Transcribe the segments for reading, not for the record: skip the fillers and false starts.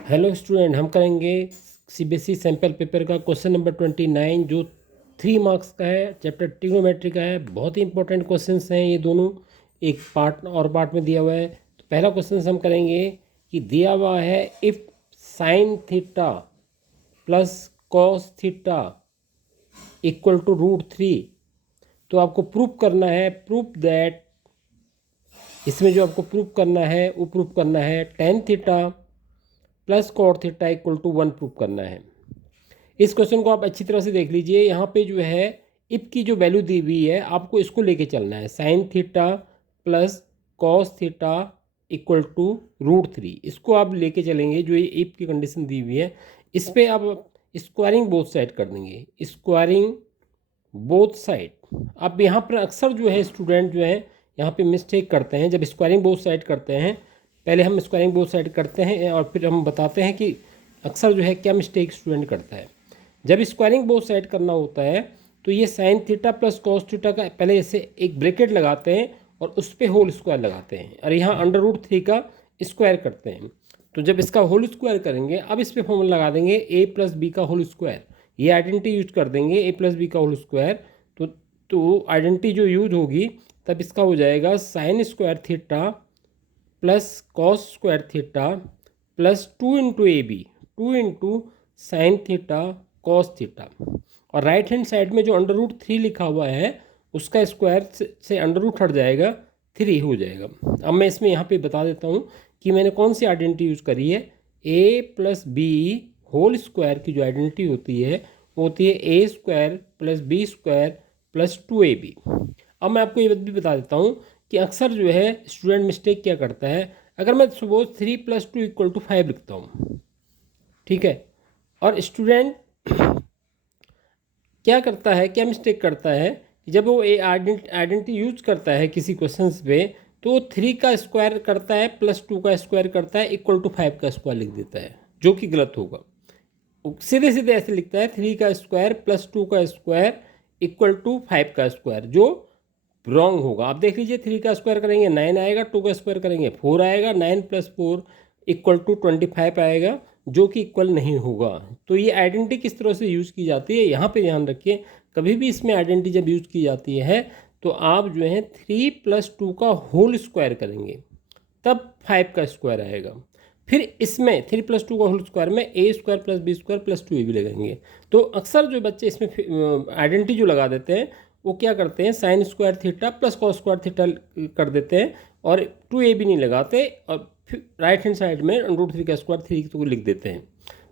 Hello student, हम करेंगे CBSE sample paper का क्वेश्चन नंबर 29 जो 3 मार्क्स का है। चैप्टर ट्रिग्नोमेट्री का है। बहुत ही इंपॉर्टेंट क्वेश्चंस हैं ये दोनों, एक पार्ट और पार्ट में दिया हुआ है। तो पहला क्वेश्चन हम करेंगे कि दिया हुआ है if sine theta plus cos theta equal to √3, तो आपको प्रूफ करना है, प्रूफ दैट, इसमें जो आपको प्रूफ करना है वो प्रूफ करना है tan theta plus cot theta equal to 1 proof करना है। इस क्वेश्चन को आप अच्छी तरह से देख लीजिए। यहाँ पे जो है इफ की जो वैल्यू दी हुई है आपको इसको लेके चलना है, sine theta plus cos theta equal to √3, इसको आप लेके चलेंगे। जो ये इफ की कंडीशन दी हुई है इस पर आप स्क्वायरिंग बोथ साइड कर देंगे, स्क्वायरिंग बोथ साइड। अब यहाँ पर अक्सर जो है स्टूडेंट जो है यहाँ पे मिस्टेक करते हैं जब स्क्वायरिंग बोथ साइड करते हैं। पहले हम स्क्वायरिंग बोथ साइड करते हैं और फिर हम बताते हैं कि अक्सर जो है क्या मिस्टेक स्टूडेंट करता है। जब स्क्वायरिंग बोथ साइड करना होता है तो ये sign theta plus cos theta का पहले ऐसे एक ब्रैकेट लगाते हैं और उस पर होल स्क्वायर लगाते हैं और यहाँ अंडर√3 का स्क्वायर करते हैं। तो जब इसका होल स्क्वायर करेंगे अब इस पर फॉर्मूला लगा देंगे a प्लस बी का होल स्क्वायर, ये आइडेंटिटी यूज कर देंगे a प्लस बी का होल स्क्वायर। तो आइडेंटिटी जो यूज होगी तब इसका हो जाएगा sine square theta plus cos square theta plus 2 into a b, 2 into sine theta cos theta. और राइट हैंड साइड में जो अंडर√3 लिखा हुआ है उसका स्क्वायर से अंडर रूट हट जाएगा, 3 हो जाएगा। अब मैं इसमें यहाँ पे बता देता हूँ कि मैंने कौन सी आइडेंटिटी यूज़ करी है। a plus b whole square की जो आइडेंटिटी होती है वो होती है a square plus b square plus 2ab। अब मैं आपको ये भी बता देता हूँ कि अक्सर जो है स्टूडेंट मिस्टेक क्या करता है, अगर मैं सपोज 3 + 2 = 5 लिखता हूँ, ठीक है, और स्टूडेंट क्या करता है, क्या मिस्टेक करता है, जब वो ए आइडेंटिटी यूज करता है किसी क्वेश्चन पे तो 3 का स्क्वायर करता है प्लस 2 का स्क्वायर करता है इक्वल टू 5 का स्क्वायर लिख देता है, जो कि गलत होगा। सीधे सीधे ऐसे लिखता है 3 का स्क्वायर प्लस 2 का स्क्वायर इक्वल टू 5 का स्क्वायर, जो रॉन्ग होगा। आप देख लीजिए 3 का स्क्वायर करेंगे 9 आएगा, 2 का स्क्वायर करेंगे 4 आएगा, 9 + 4 = 25 आएगा, जो कि इक्वल नहीं होगा। तो ये आइडेंटिटी किस तरह से यूज़ की जाती है यहाँ पे ध्यान रखिए। कभी भी इसमें आइडेंटिटी जब यूज़ की जाती है तो आप जो है 3 + 2 का होल स्क्वायर करेंगे तब 5 का स्क्वायर आएगा। फिर इसमें 3 + 2 का होल स्क्वायर में a square plus b square plus 2ab लगाएंगे। तो अक्सर जो बच्चे इसमें आइडेंटिटी जो लगा देते हैं वो क्या करते हैं, sign square theta plus cos square theta कर देते हैं और 2ab नहीं लगाते और फिर राइट हैंड साइड में √3 का स्क्वायर 3 को लिख देते हैं।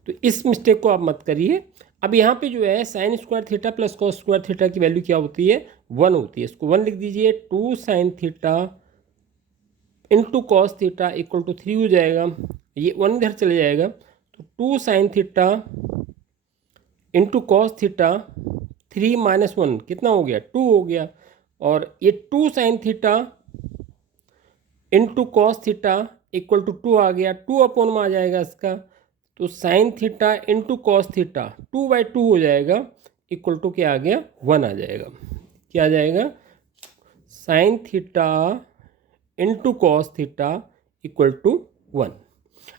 तो इस मिस्टेक को आप मत करिए। अब यहाँ पे जो है sign square theta plus cos square theta की वैल्यू क्या होती है, 1 होती है। इसको 1 लिख दीजिए। 2 sine theta into cos theta equal to 3 हो जाएगा, ये 1 इधर चले जाएगा। तो 2 sine theta into cos theta, 3 - 1 कितना हो गया, 2 हो गया। और ये 2 sine theta into cos theta equal to 2 आ गया, 2 में आ जाएगा इसका। तो sine theta into cos theta 2/2 हो जाएगा, इक्वल टू क्या आ गया, 1 आ जाएगा। क्या आ जाएगा, sine theta into cos theta equal to 1।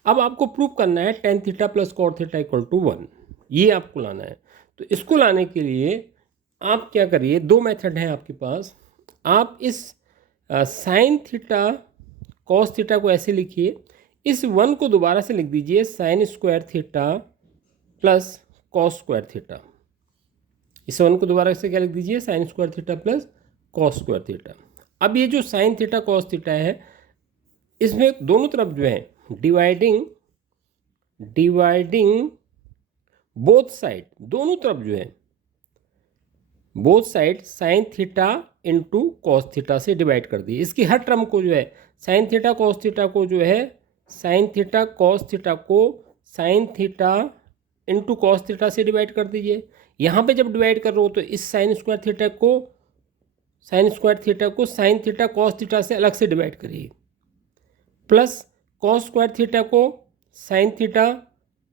अब आपको प्रूव करना है tan theta plus cot theta equal to 1, ये आपको लाना है। तो इसको लाने के लिए आप क्या करिए, 2 मेथड हैं आपके पास। आप इस साइन थीटा कॉस थीटा को ऐसे लिखिए, इस 1 को दोबारा से लिख दीजिए sign square theta plus cos square theta. इस 1 को दोबारा से क्या लिख दीजिए, sign square theta plus cos square theta. अब ये जो साइन थीटा कॉस थीटा है इसमें दोनों तरफ जो है डिवाइडिंग बोथ साइड, दोनों तरफ जो है both side sign theta into cos theta से डिवाइड कर दी। इसकी हर टर्म को जो है साइन थीटा कॉस थीटा को जो है साइन थीटा कॉस थीटा को sign theta into cos theta से डिवाइड कर दीजिए। यहाँ पे जब डिवाइड कर रहे हो तो इस साइन स्क्वायर थीटा को साइन थीटा कॉस थीटा से अलग से डिवाइड करिए, प्लस कॉस स्क्वायर थीटा को साइन थीटा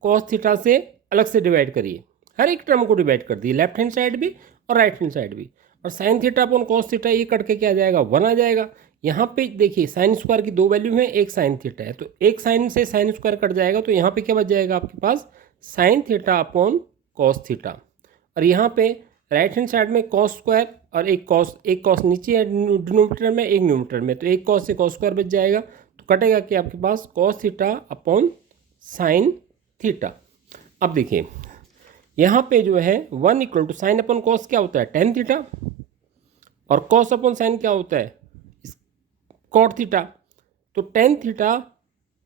कॉस थीटा से अलग से डिवाइड करिए। हर एक टर्म को डिवाइड कर दिए, लेफ्ट हैंड साइड भी और राइट हैंड साइड भी। और sign theta upon cos theta ये कट के क्या आ जाएगा, 1 आ जाएगा। यहाँ पे देखिए साइन स्क्वायर की दो वैल्यू है, एक साइन थीटा है, तो एक साइन से साइन स्क्वायर कट जाएगा, तो यहाँ पे क्या बच जाएगा आपके पास sine theta upon cos theta. और यहाँ पे राइट हैंड साइड में कॉस स्क्वायर और एक कॉस नीचे है डिनोमिनेटर में, एक न्यूमरेटर में, तो एक कॉस से कॉस स्क्वायर बच जाएगा, तो कटेगा कि आपके पास cos theta upon sine theta. अब देखिए यहाँ पे जो है 1 equal to sine upon cos क्या होता है टेन थीटा, और कॉस अपॉन साइन क्या होता है कॉट थीटा, तो tan theta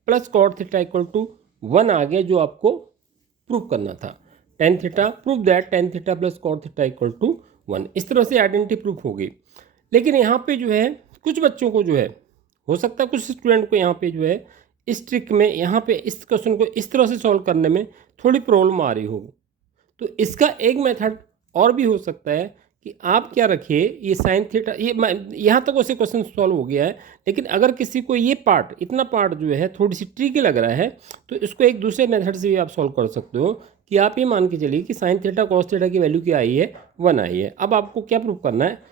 plus cot theta equal to 1 आ गया, जो आपको प्रूव करना था। Tan theta prove that tan theta plus cot theta equal to 1, इस तरह से आइडेंटिटी प्रूफ हो गई। लेकिन यहाँ पे जो है कुछ बच्चों को जो है, हो सकता है कुछ स्टूडेंट को यहाँ पे जो है इस ट्रिक में, यहाँ पे इस क्वेश्चन को इस तरह से सॉल्व करने में थोड़ी प्रॉब्लम आ रही हो, तो इसका एक मेथड और भी हो सकता है कि आप क्या रखिए, ये साइन थीटा, ये यहाँ तक वैसे क्वेश्चन सॉल्व हो गया है, लेकिन अगर किसी को ये पार्ट, इतना पार्ट जो है थोड़ी सी ट्रिकी लग रहा है, तो इसको एक दूसरे मेथड से भी आप सॉल्व कर सकते हो कि आप ये मान के चलिए कि साइन थीटा कॉस थीटा की वैल्यू क्या आई है 1 आई है। अब आपको क्या प्रूव करना है,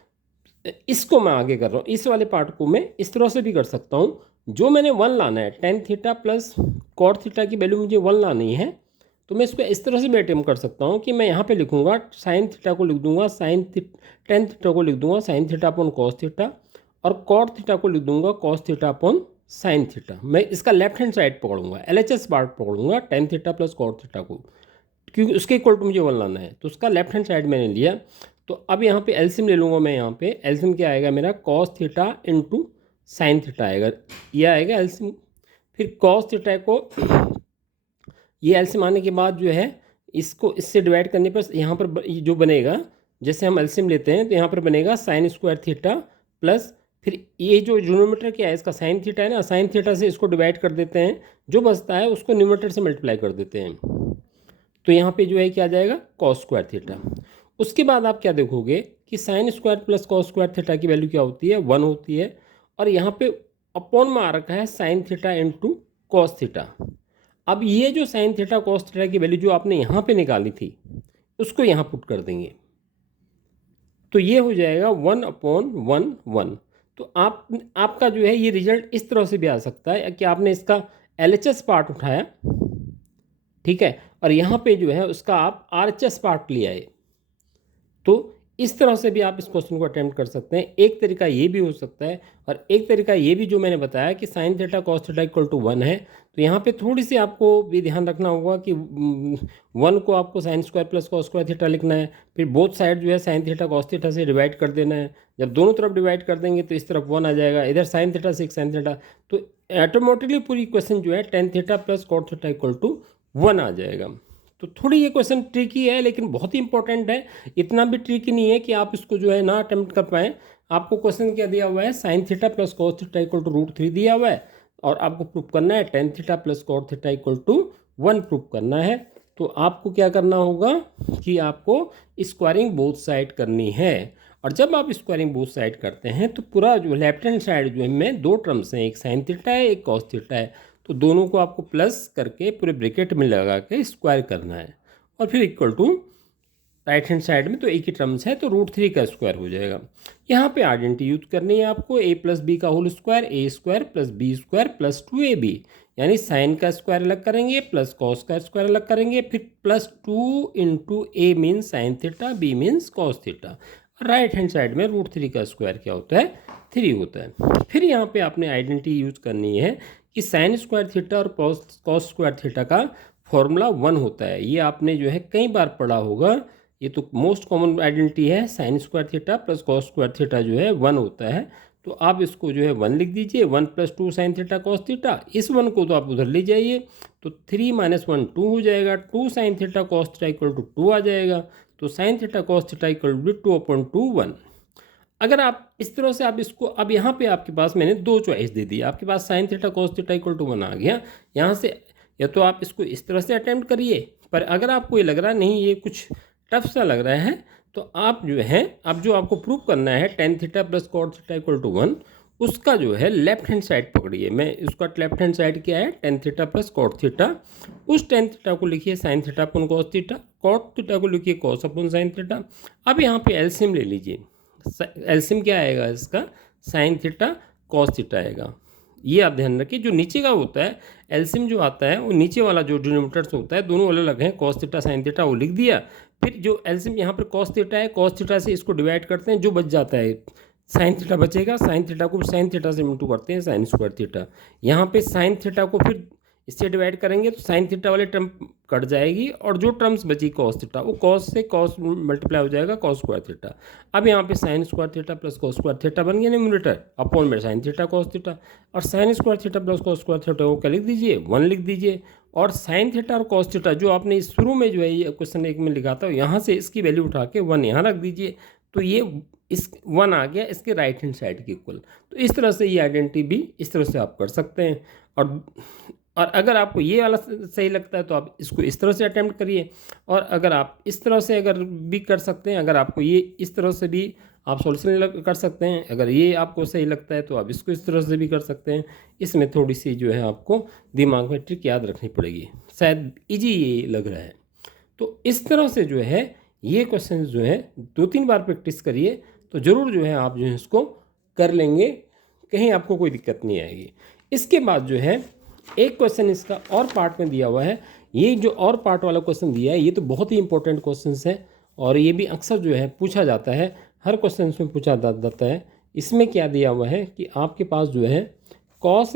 इसको मैं आगे कर रहा हूँ, इस वाले पार्ट को मैं इस तरह से भी कर सकता हूँ, जो मैंने 1 लाना है tan theta plus cot theta की वैल्यू मुझे 1 लानी है, तो मैं इसको इस तरह से भी अटेम्प्ट कर सकता हूँ कि मैं यहाँ पे लिखूँगा साइन थीटा को लिख दूँगा टेन थीटा को लिख दूँगा sine theta upon cos theta, और कॉट थीटा को लिख दूँगा cos theta upon sine theta. मैं इसका लेफ्ट हैंड साइड पकड़ूंगा, LHS पार्ट पकड़ूंगा tan theta plus cot theta को, क्योंकि उसके इक्वल टू मुझे 1 लाना है, तो उसका लेफ्ट हैंड साइड मैंने लिया। तो अब यहाँ पे एलसीएम ले लूँगा मैं, यहाँ पे एलसीएम क्या आएगा मेरा cos theta into sine theta आएगा, यह आएगा एलसीएम। फिर कॉस थीटा को ये एलसीएम आने के बाद जो है इसको इससे डिवाइड करने पर यहाँ पर जो बनेगा, जैसे हम एलसीएम लेते हैं तो यहाँ पर बनेगा साइन स्क्वायर थीटा प्लस, फिर ये जो डिनोमिनेटर क्या है इसका साइन थीटा है ना, साइन थीटा से इसको डिवाइड कर देते हैं, जो बचता है उसको न्यूमरेटर से मल्टीप्लाई कर देते हैं, तो यहाँ पे जो है क्या आ जाएगा कॉस स्क्वायर थीटा। उसके बाद आप क्या देखोगे कि sine square plus cos square theta की वैल्यू क्या होती है 1 होती है, और यहाँ पे अपॉन में आ रखा है sine theta into cos theta. अब ये जो साइन थीटा कॉस थीटा की वैल्यू जो आपने यहाँ पे निकाली थी उसको यहाँ पुट कर देंगे, तो ये हो जाएगा 1/1 तो आपका जो है ये रिजल्ट इस तरह से भी आ सकता है कि आपने इसका LHS पार्ट उठाया, ठीक है, और यहाँ पे जो है उसका आप RHS पार्ट ले आए, तो इस तरह से भी आप इस क्वेश्चन को अटेम्प्ट कर सकते हैं। एक तरीका ये भी हो सकता है, और एक तरीका ये भी जो मैंने बताया कि sine theta cos theta equal to 1 है, तो यहाँ पे थोड़ी सी आपको भी ध्यान रखना होगा कि 1 को आपको sine square plus cos square theta लिखना है, फिर बोथ साइड जो है साइन थीटा कॉस थीटा से डिवाइड कर देना है। जब दोनों तरफ डिवाइड कर देंगे तो इस तरफ 1 आ जाएगा, इधर साइन थीटा से साइन थीटा, तो ऑटोमेटिकली पूरी क्वेश्चन जो है tan theta plus cot theta equal to 1 आ जाएगा। तो थोड़ी ये क्वेश्चन ट्रिकी है, लेकिन बहुत ही इंपॉर्टेंट है, इतना भी ट्रिकी नहीं है कि आप इसको जो है ना अटेम्प्ट कर पाएँ। आपको क्वेश्चन क्या दिया हुआ है, sine theta plus cos theta equal to √3 दिया हुआ है, और आपको प्रूव करना है tan theta plus cot theta equal to 1 prove करना है। तो आपको क्या करना होगा कि आपको स्क्वायरिंग बोथ साइड करनी है, और जब आप स्क्वायरिंग बोथ साइड करते हैं तो पूरा जो लेफ्ट हैंड साइड जो है में दो टर्म्स हैं, एक साइन थीटा है एक कॉस थीटा है, तो दोनों को आपको प्लस करके पूरे ब्रैकेट में लगा के स्क्वायर करना है, और फिर equal to right hand side में तो एक ही टर्म्स है तो √3 का स्क्वायर हो जाएगा। यहाँ पे आइडेंटिटी यूज करनी है आपको, a प्लस बी का whole square, a square plus b square plus 2ab, यानी साइन का स्क्वायर अलग करेंगे प्लस कॉस का स्क्वायर अलग करेंगे, फिर plus 2 into a means sine theta, b means cos theta, right hand side में √3 का स्क्वायर क्या होता है 3 होता है। फिर यहाँ पे आपने आइडेंटिटी यूज करनी है कि साइन स्क्वायर थीटा और कॉस स्क्वायर थीटा का फॉर्मूला 1 होता है, ये आपने जो है कई बार पढ़ा होगा, ये तो मोस्ट कॉमन आइडेंटिटी है, sign square theta plus cos square theta जो है 1 होता है, तो आप इसको जो है 1 लिख दीजिए, 1 + 2 साइन थीटा कॉस थीटा, इस 1 को तो आप उधर ले जाइए, तो 3 - 1 2 हो जाएगा, 2 sine theta cos theta equal to 2 आ जाएगा, तो sine theta cos theta equal to 2/2 1। अगर आप इस तरह से आप इसको, अब यहाँ पे आपके पास मैंने दो चॉइस दे दी, आपके पास sine theta cos theta equal to 1 आ गया, यहाँ से या तो आप इसको इस तरह से अटेम्प्ट करिए, पर अगर आपको ये लग रहा नहीं ये कुछ टफ सा लग रहा है, तो आप जो है अब जो आपको प्रूव करना है tan theta plus cot theta equal to 1, उसका जो है लेफ्ट हैंड साइड पकड़िए। मैं उसका लेफ्ट हैंड साइड क्या है, tan theta plus cot theta, उस टेन थीटा को लिखिए sine theta upon cos theta, cot theta को लिखिए कॉस अपन साइन थीटा। अब यहाँ पे एलसीएम ले लीजिए, एलसीएम क्या आएगा इसका, साइन थीटा कॉस थीटा आएगा। ये आप ध्यान रखिए, जो नीचे का होता है एलसीएम जो आता है वो नीचे वाला जो डिनोमिनेटर्स होता है दोनों अलग अलग हैं, कॉस थीटा साइन थीटा वो लिख दिया। फिर जो एलसीएम यहाँ पर कॉस थीटा है, कॉस थीटा से इसको डिवाइड करते हैं, जो बच जाता है साइन थीटा बचेगा, साइन थीटा को साइन थीटा से इंटू करते हैं साइन स्क्वायर थीटा। यहाँ पे साइन थीटा को फिर इससे डिवाइड करेंगे तो साइन थीटा वाले टर्म कट जाएगी और जो टर्म्स बची कॉस थीटा वो कॉस से कॉस मल्टीप्लाई हो जाएगा कॉस स्क्वायर थीटा। अब यहाँ पे sign square theta plus cos square theta बन गया न्यूमरेटर, अपॉन में साइन थीटा कॉस थीटा, और sign square theta plus cos square theta को क्या लिख दीजिए 1 लिख दीजिए। और साइन थीटा और कॉस थीटा जो आपने शुरू में जो है ये क्वेश्चन 1 में लिखा था यहाँ से इसकी वैल्यू उठा के 1 यहाँ रख दीजिए, तो ये इस 1 आ गया इसके राइट हैंड साइड के इक्वल। तो इस तरह से ये आइडेंटिटी भी इस तरह से आप कर सकते हैं। और अगर आपको ये वाला सही लगता है तो आप इसको इस तरह से अटेम्प्ट करिए, और अगर आप इस तरह से अगर भी कर सकते हैं, अगर आपको ये इस तरह से भी आप सॉल्यूशन कर सकते हैं, अगर ये आपको सही लगता है तो आप इसको इस तरह से भी कर सकते हैं। इसमें थोड़ी सी जो है आपको दिमाग में ट्रिक याद रखनी पड़ेगी, शायद इजी ये लग रहा है। तो इस तरह से जो है ये क्वेश्चन जो है 2-3 बार प्रैक्टिस करिए तो ज़रूर जो है आप जो है इसको कर लेंगे, कहीं आपको कोई दिक्कत नहीं आएगी। इसके बाद जो है एक क्वेश्चन इसका और पार्ट में दिया हुआ है, ये जो और पार्ट वाला क्वेश्चन दिया है ये तो बहुत ही इंपॉर्टेंट क्वेश्चन है और ये भी अक्सर जो है पूछा जाता है, हर क्वेश्चन में पूछा जाता है। इसमें क्या दिया हुआ है कि आपके पास जो है cos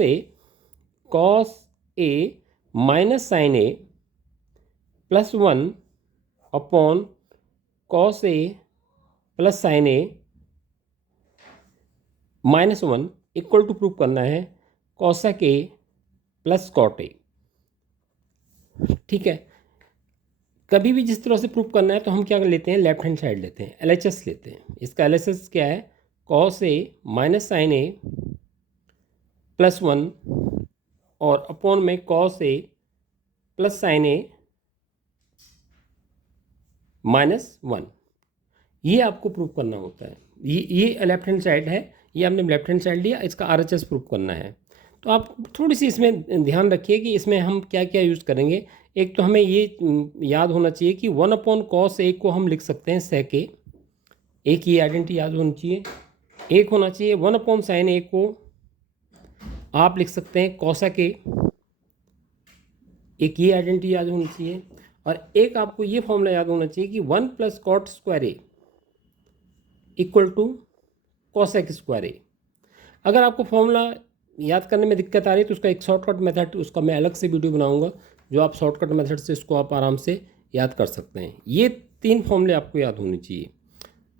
A minus sine A plus 1 upon cos A plus sine A minus 1 equal to prove करना है cosec A plus cot A. ठीक है, कभी भी जिस तरह से प्रूव करना है तो हम क्या लेते हैं, लेफ्ट हैंड साइड लेते हैं, एलएचएस लेते हैं। इसका एलएचएस क्या है, cos A minus sine A plus 1 और अपॉन में cos A plus sine A minus 1, ये आपको प्रूव करना होता है। ये लेफ्ट हैंड साइड है, ये आपने लेफ्ट हैंड साइड लिया, इसका आरएचएस प्रूव करना है। तो आप थोड़ी सी इसमें ध्यान रखिए कि इसमें हम क्या क्या यूज़ करेंगे। एक तो हमें ये याद होना चाहिए कि 1 अपॉन कॉस ए को हम लिख सकते हैं सेक ए, एक ये आइडेंटिटी याद होनी चाहिए। एक होना चाहिए 1 अपॉन साइन ए को आप लिख सकते हैं कॉसेक ए, एक ये आइडेंटिटी याद होनी चाहिए। और एक आपको ये फॉर्मूला याद होना चाहिए कि 1 plus cot square A equal to cosec square A. अगर आपको फॉर्मूला याद करने में दिक्कत आ रही है तो उसका एक शॉर्टकट मेथड, उसका मैं अलग से वीडियो बनाऊंगा जो आप शॉर्टकट मेथड से इसको आप आराम से याद कर सकते हैं। ये 3 फॉर्मूले आपको याद होने चाहिए।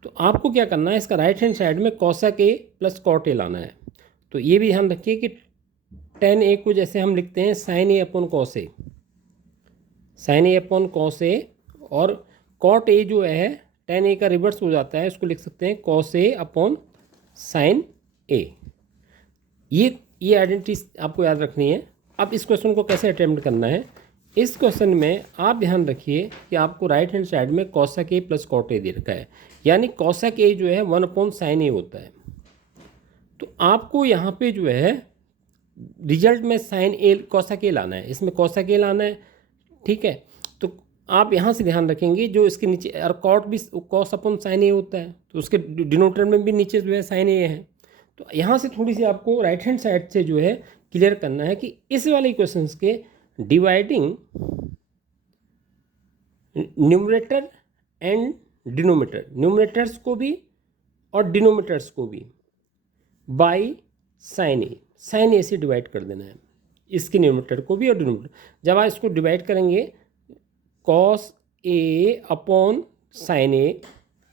तो आपको क्या करना है, इसका राइट हैंड साइड में cosec A plus cot A लाना है। तो ये भी ध्यान रखिए कि टेन ए को जैसे हम लिखते हैं साइन ए अपॉन कॉस ए, साइन ए अपॉन कॉस ए, और कॉट ए जो है टेन ए का रिवर्स हो जाता है, इसको लिख सकते हैं कॉस ए अपॉन साइन ए। ये आइडेंटिटी आपको याद रखनी है। अब इस क्वेश्चन को कैसे अटेम्प्ट करना है, इस क्वेश्चन में आप ध्यान रखिए कि आपको राइट हैंड साइड में cosec A plus cot A दे रखा है, यानी कॉसेक ए जो है 1 अपॉन साइन ए होता है। तो आपको यहाँ पे जो है रिजल्ट में साइन ए कॉसेक ए लाना है, इसमें कॉसेक ए लाना है। ठीक है, तो आप यहाँ से ध्यान रखेंगे जो इसके नीचे, और कॉट भी कॉस अपॉन साइन ए होता है तो उसके डिनोमिनेटर में भी नीचे जो है साइन ए है। तो यहाँ से थोड़ी सी आपको राइट हैंड साइड से जो है क्लियर करना है कि इस वाले इक्वेशंस के dividing numerator and denominator, numerators को भी और डिनोमिनेटर्स को भी बाई साइन ए से डिवाइड कर देना है, इसके न्यूमरेटर को भी और डिनोमिनेटर। जब आप इसको डिवाइड करेंगे कॉस ए अपॉन साइन ए,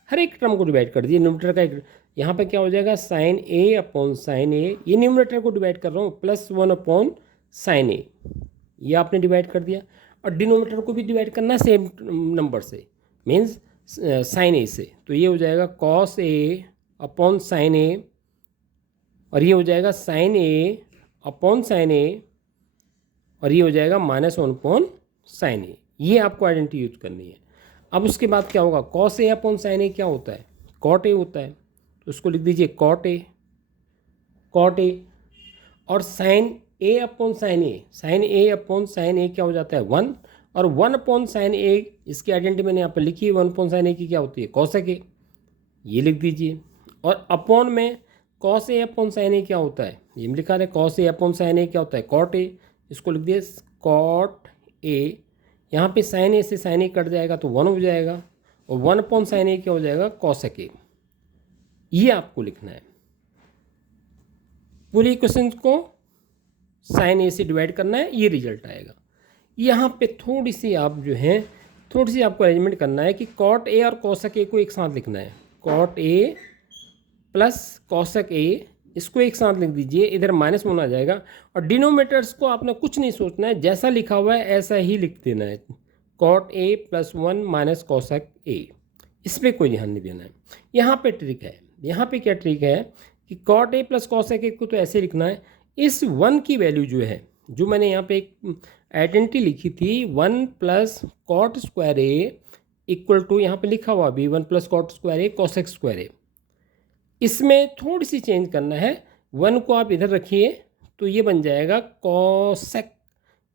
हर एक टर्म को डिवाइड कर दिए, न्यूमरेटर का एक, यहाँ पे क्या हो जाएगा साइन ए अपॉन साइन ए, ये न्यूमरेटर को डिवाइड कर रहा हूँ, प्लस 1 अपॉन साइन ए, ये आपने डिवाइड कर दिया। और डिनोमिनेटर को भी डिवाइड करना सेम नंबर से, मीन्स साइन ए से, तो ये हो जाएगा कॉस ए अपॉन साइन ए, और ये हो जाएगा साइन ए अपॉन साइन ए, और ये हो जाएगा माइनस 1 अपॉन साइन ए। ये आपको आइडेंटिटी यूज करनी है। अब उसके बाद क्या होगा, कॉस ए अपॉन साइन ए क्या होता है, कॉट ए होता है, तो उसको लिख दीजिए कॉट ए, और साइन ए अपॉन साइन ए अपॉन साइन ए क्या हो जाता है 1, और 1 अपॉन साइन ए, इसकी आइडेंटिटी मैंने यहाँ पर लिखी है, 1 अपॉन साइन ए की क्या होती है कॉसेक ए, ये लिख दीजिए। और अपॉन में कॉस ए अपॉन साइन ए क्या होता है, ये लिखा है कॉस ए अपॉन साइन ए क्या होता है, कॉट ए, इसको लिख दिए कॉट ए, यहाँ पे साइन ए से साइन ए कट जाएगा तो 1 हो जाएगा, और 1 अपॉन साइन ए क्या हो जाएगा, कॉसेक ए। ये आपको लिखना है, पूरे इक्वेशन को साइन ए से डिवाइड करना है, ये रिजल्ट आएगा। यहाँ पे थोड़ी सी आप जो है थोड़ी सी आपको अरेंजमेंट करना है कि कॉट ए और कॉसेक ए को एक साथ लिखना है, cot A plus cosec A, इसको एक साथ लिख दीजिए, इधर -1 आ जाएगा, और डिनोमिनेटर्स को आपने कुछ नहीं सोचना है, जैसा लिखा हुआ है ऐसा ही लिख देना है, cot A plus 1 minus cosec A, इस पर कोई ध्यान नहीं देना है। यहाँ पे ट्रिक है, यहाँ पे क्या ट्रिक है कि cot A plus cosec A को तो ऐसे लिखना है, इस 1 की वैल्यू जो है, जो मैंने यहाँ पे एक आइडेंटिटी लिखी थी 1 plus cot square A equal to, यहाँ पे लिखा हुआ अभी 1 plus cot square A cosec square A, इसमें थोड़ी सी चेंज करना है, 1 को आप इधर रखिए तो ये बन जाएगा कॉसेक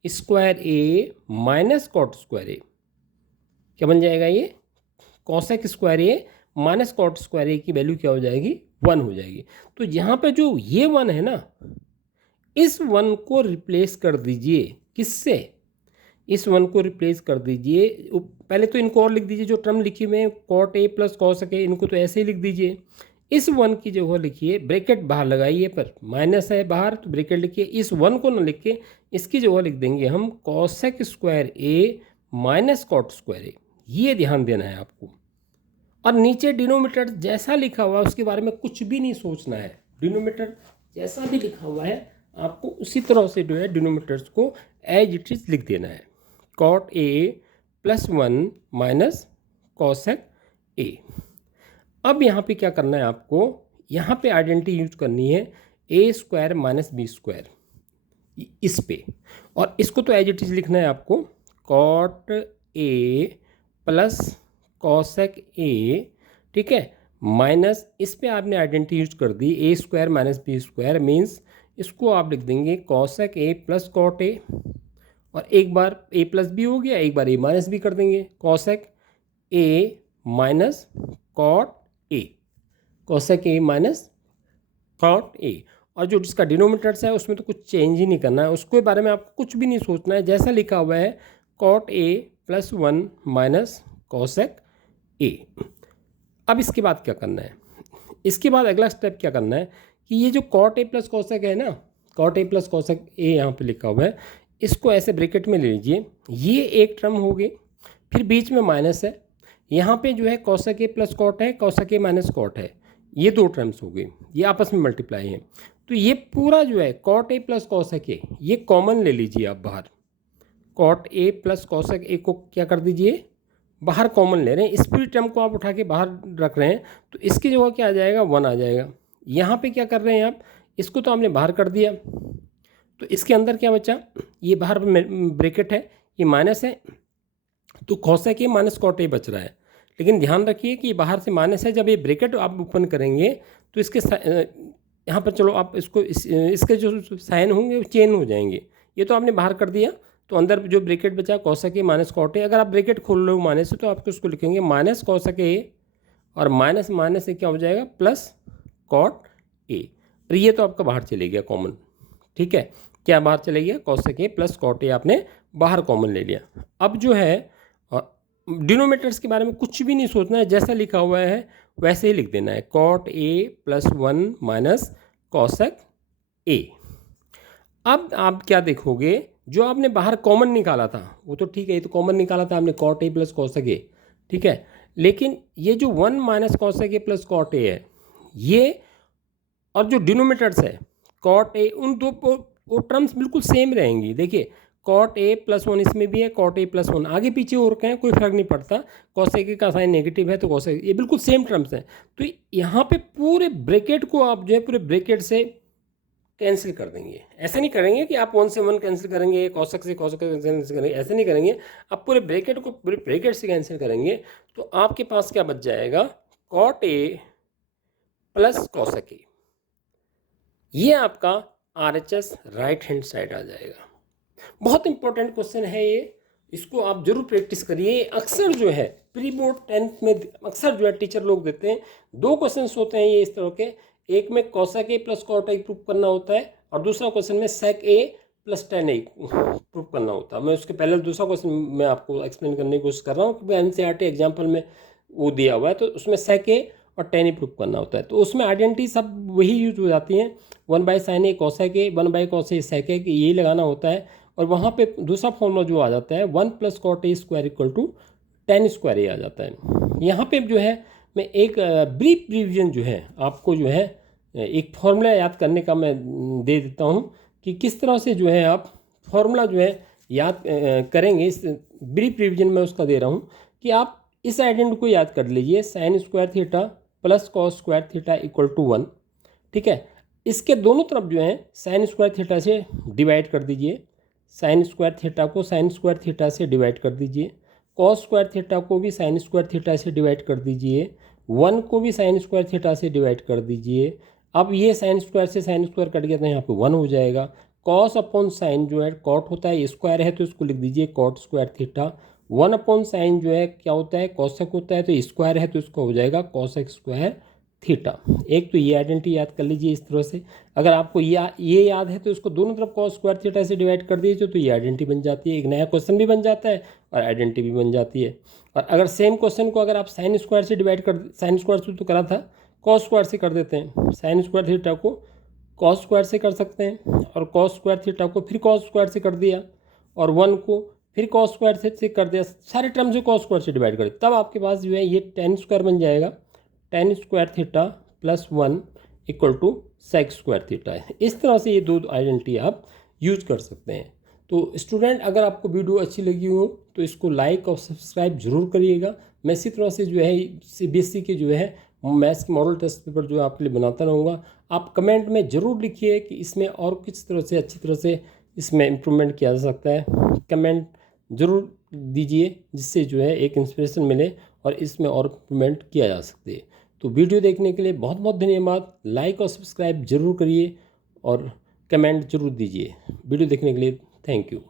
स्क्वायर ए माइनस कॉट स्क्वायर ए, क्या बन जाएगा ये, कॉसेक स्क्वायर ए माइनस कॉट स्क्वायर ए की वैल्यू क्या हो जाएगी, 1 हो जाएगी। तो यहाँ पे जो ये 1 है ना, इस 1 को रिप्लेस कर दीजिए, किससे, इस 1 को रिप्लेस कर दीजिए, पहले तो इनको और लिख दीजिए, जो टर्म लिखी हुई है cot A plus cosec A, इनको तो ऐसे ही लिख दीजिए। इस 1 की जगह लिखिए, ब्रैकेट बाहर लगाइए, पर माइनस है बाहर तो ब्रैकेट लिखिए, इस 1 को ना लिख के इसकी जगह लिख देंगे हम कॉसेक स्क्वायर ए माइनस कॉट स्क्वायर ए, ये ध्यान देना है आपको। और नीचे डिनोमिनेटर जैसा लिखा हुआ है उसके बारे में कुछ भी नहीं सोचना है, डिनोमिनेटर जैसा भी लिखा हुआ है आपको उसी तरह से जो है डिनोमिनेटर्स को एज इट इज लिख देना है, cot A plus 1 minus cosec A. अब यहाँ पे क्या करना है आपको, यहाँ पे आइडेंटिटी यूज करनी है ए स्क्वायर माइनस बी स्क्वायर इस पे, और इसको तो एज इट इज लिखना है आपको cot A plus cosec A, ठीक है, माइनस इस पे आपने आइडेंटिटी यूज कर दी A square minus B square, means इसको आप लिख देंगे cosec A plus cot A, और एक बार ए प्लस बी हो गया, एक बार ए माइनस बी कर देंगे, cosec A minus cot A, cosec A minus cot A, और जो जिसका डिनोमिनेटर्स है उसमें तो कुछ चेंज ही नहीं करना है, उसके बारे में आपको कुछ भी नहीं सोचना है, जैसा लिखा हुआ है cot A plus 1 minus cosec A. अब इसके बाद क्या करना है, इसके बाद अगला स्टेप क्या करना है कि ये जो कॉट ए प्लस कॉसेक है ना, cot A plus cosec A यहाँ पे लिखा हुआ है, इसको ऐसे ब्रैकेट में ले लीजिए, ये एक टर्म हो गई, फिर बीच में माइनस है, यहाँ पे जो है कॉसेक ए प्लस कॉट है, कॉसेक ए माइनस कॉट है, ये 2 टर्म्स हो गई, ये आपस में मल्टीप्लाई हैं, तो ये पूरा जो है cot A plus cosec A ये कॉमन ले लीजिए आप बाहर, cot A plus cosec A को क्या कर दीजिए बाहर कॉमन ले रहे हैं, इस पूरी टर्म को आप उठा के बाहर रख रहे हैं, तो इसकी जगह क्या आ जाएगा 1 आ जाएगा। यहाँ पे क्या कर रहे हैं आप, इसको तो आपने बाहर कर दिया, तो इसके अंदर क्या बचा, ये बाहर ब्रैकेट है, ये माइनस है, तो cosec A minus cot A बच रहा है, लेकिन ध्यान रखिए कि बाहर से माइनस है, जब ये ब्रैकेट आप ओपन करेंगे तो इसके यहाँ पर चलो आप इसको इसके जो साइन होंगे वो चेंज हो जाएंगे, ये तो आपने बाहर कर दिया, तो अंदर जो ब्रैकेट बचा cosec A minus cot A, अगर आप ब्रैकेट खोल रहे हो माइनस से तो आपको उसको लिखेंगे माइनस कॉसेक ए, और माइनस माइनस से क्या हो जाएगा प्लस कॉट ए, और ये तो आपका बाहर चले गया कॉमन, ठीक है, क्या बाहर चले गया cosec A plus cot A आपने बाहर कॉमन ले लिया। अब जो है डिनोमिनेटर्स के बारे में कुछ भी नहीं सोचना है, जैसा लिखा हुआ है वैसे ही लिख देना है, cot A plus 1 minus cosec A. अब आप क्या देखोगे, जो आपने बाहर कॉमन निकाला था वो तो ठीक है, ये तो कॉमन निकाला था आपने cot A plus cosec A, ठीक है, लेकिन ये जो 1 minus cosec A plus cot A है ये, और जो डिनोमिनेटर्स है कॉट ए, उन दो वो टर्म्स बिल्कुल सेम रहेंगी। देखिए कॉट ए प्लस 1 इसमें भी है, कॉट ए प्लस 1 आगे पीछे हो रखे हैं, कोई फर्क नहीं पड़ता, कॉसेक ए का साइन नेगेटिव है तो कॉसेक, ये बिल्कुल सेम टर्म्स हैं, तो यहाँ पे पूरे ब्रैकेट को आप जो है पूरे ब्रैकेट से कैंसिल कर देंगे। ऐसे नहीं करेंगे कि आप 1 से 1 कैंसिल करेंगे, कॉसेक से कॉसेक कैंसिल करेंगे, ऐसे नहीं करेंगे, आप पूरे ब्रैकेट को पूरे ब्रैकेट से कैंसिल करेंगे, तो आपके पास क्या बच जाएगा cot A plus cosec A, ये आपका RHS राइट हैंड साइड आ जाएगा। बहुत इंपॉर्टेंट क्वेश्चन है ये, इसको आप जरूर प्रैक्टिस करिए। अक्सर जो है प्री बोर्ड 10th में अक्सर जो है टीचर लोग देते हैं, 2 क्वेश्चंस होते हैं ये इस तरह के, एक में cosec a plus cot a prove करना होता है और दूसरा क्वेश्चन में sec a plus tan a prove करना होता है। मैं उसके पहले दूसरा क्वेश्चन मैं आपको एक्सप्लेन करने की कोशिश कर रहा हूँ क्योंकि एनसीईआरटी एग्जाम्पल में वो दिया हुआ है, तो उसमें sec a और tan a प्रूव करना होता है। तो उसमें आइडेंटिटी सब वही यूज हो जाती हैं, 1/sin a cosec a, 1/cos a sec a, यही लगाना होता है। और वहाँ पे दूसरा फॉर्मूला जो आ जाता है 1 + cot a square equal to tan square a आ जाता है। यहाँ पे जो है मैं एक ब्रीफ रिवीजन जो है आपको जो है एक फॉर्मूला याद करने का मैं दे देता हूँ कि किस तरह से जो है आप फॉर्मूला जो है याद करेंगे। इस ब्रीफ रिवीजन में उसका दे रहा हूँ कि आप इस आइडेंटिटी को याद कर लीजिए, sin square theta plus cos square theta equal to 1। ठीक है, इसके दोनों तरफ जो है sin स्क्वायर थीटा से डिवाइड कर दीजिए, sin स्क्वायर थीटा को sin स्क्वायर थीटा से डिवाइड कर दीजिए, cos स्क्वायर थीटा को भी sin स्क्वायर थीटा से डिवाइड कर दीजिए, 1 को भी sin स्क्वायर थीटा से डिवाइड कर दीजिए। अब ये sin स्क्वायर से sin स्क्वायर कट गया तो यहाँ पे 1 हो जाएगा। cos अपॉन साइन जो है cot होता है, स्क्वायर है तो इसको लिख दीजिए cot square theta. 1 upon sine जो है क्या होता है, cosec होता है, तो स्क्वायर है तो इसको हो जाएगा cosec स्क्वायर थीटा। एक तो ये आइडेंटिटी याद कर लीजिए इस तरह से। अगर आपको ये याद है तो इसको दोनों तरफ cos स्क्वायर थीटा से डिवाइड कर दीजिए तो ये आइडेंटिटी बन जाती है, एक नया क्वेश्चन भी बन जाता है और आइडेंटिटी भी बन जाती है। और अगर सेम क्वेश्चन को अगर आप साइन स्क्वायर से डिवाइड कर, साइन स्क्वायर से तो करा था, cos स्क्वायर से कर देते हैं। साइन स्क्वायर थीटा को cos स्क्वायर से कर सकते हैं और cos स्क्वायर थीटा को फिर cos स्क्वायर से कर दिया और 1 को फिर cos स्क्वायर से कर दिया, सारे टर्म से cos स्क्वायर से डिवाइड कर दिया, तब आपके पास जो है ये tan स्क्वायर बन जाएगा। tan square theta plus 1 equal to sec square theta है। इस तरह से ये दो आइडेंटिटी आप यूज कर सकते हैं। तो स्टूडेंट, अगर आपको वीडियो अच्छी लगी हो तो इसको लाइक और सब्सक्राइब जरूर करिएगा। मैं इसी तरह से जो है CBSE के जो है मैथ्स के मॉडल टेस्ट पेपर जो है आपके लिए बनाता रहूँगा। आप कमेंट में ज़रूर लिखिए कि इसमें और किस तरह से अच्छी तरह से इसमें इम्प्रूवमेंट किया जा सकता है। कमेंट ज़रूर दीजिए जिससे जो है एक इंस्पिरेशन मिले और इसमें और इम्प्रूवमेंट किया जा सकते है। तो वीडियो देखने के लिए बहुत बहुत धन्यवाद। लाइक और सब्सक्राइब जरूर करिए और कमेंट जरूर दीजिए। वीडियो देखने के लिए थैंक यू।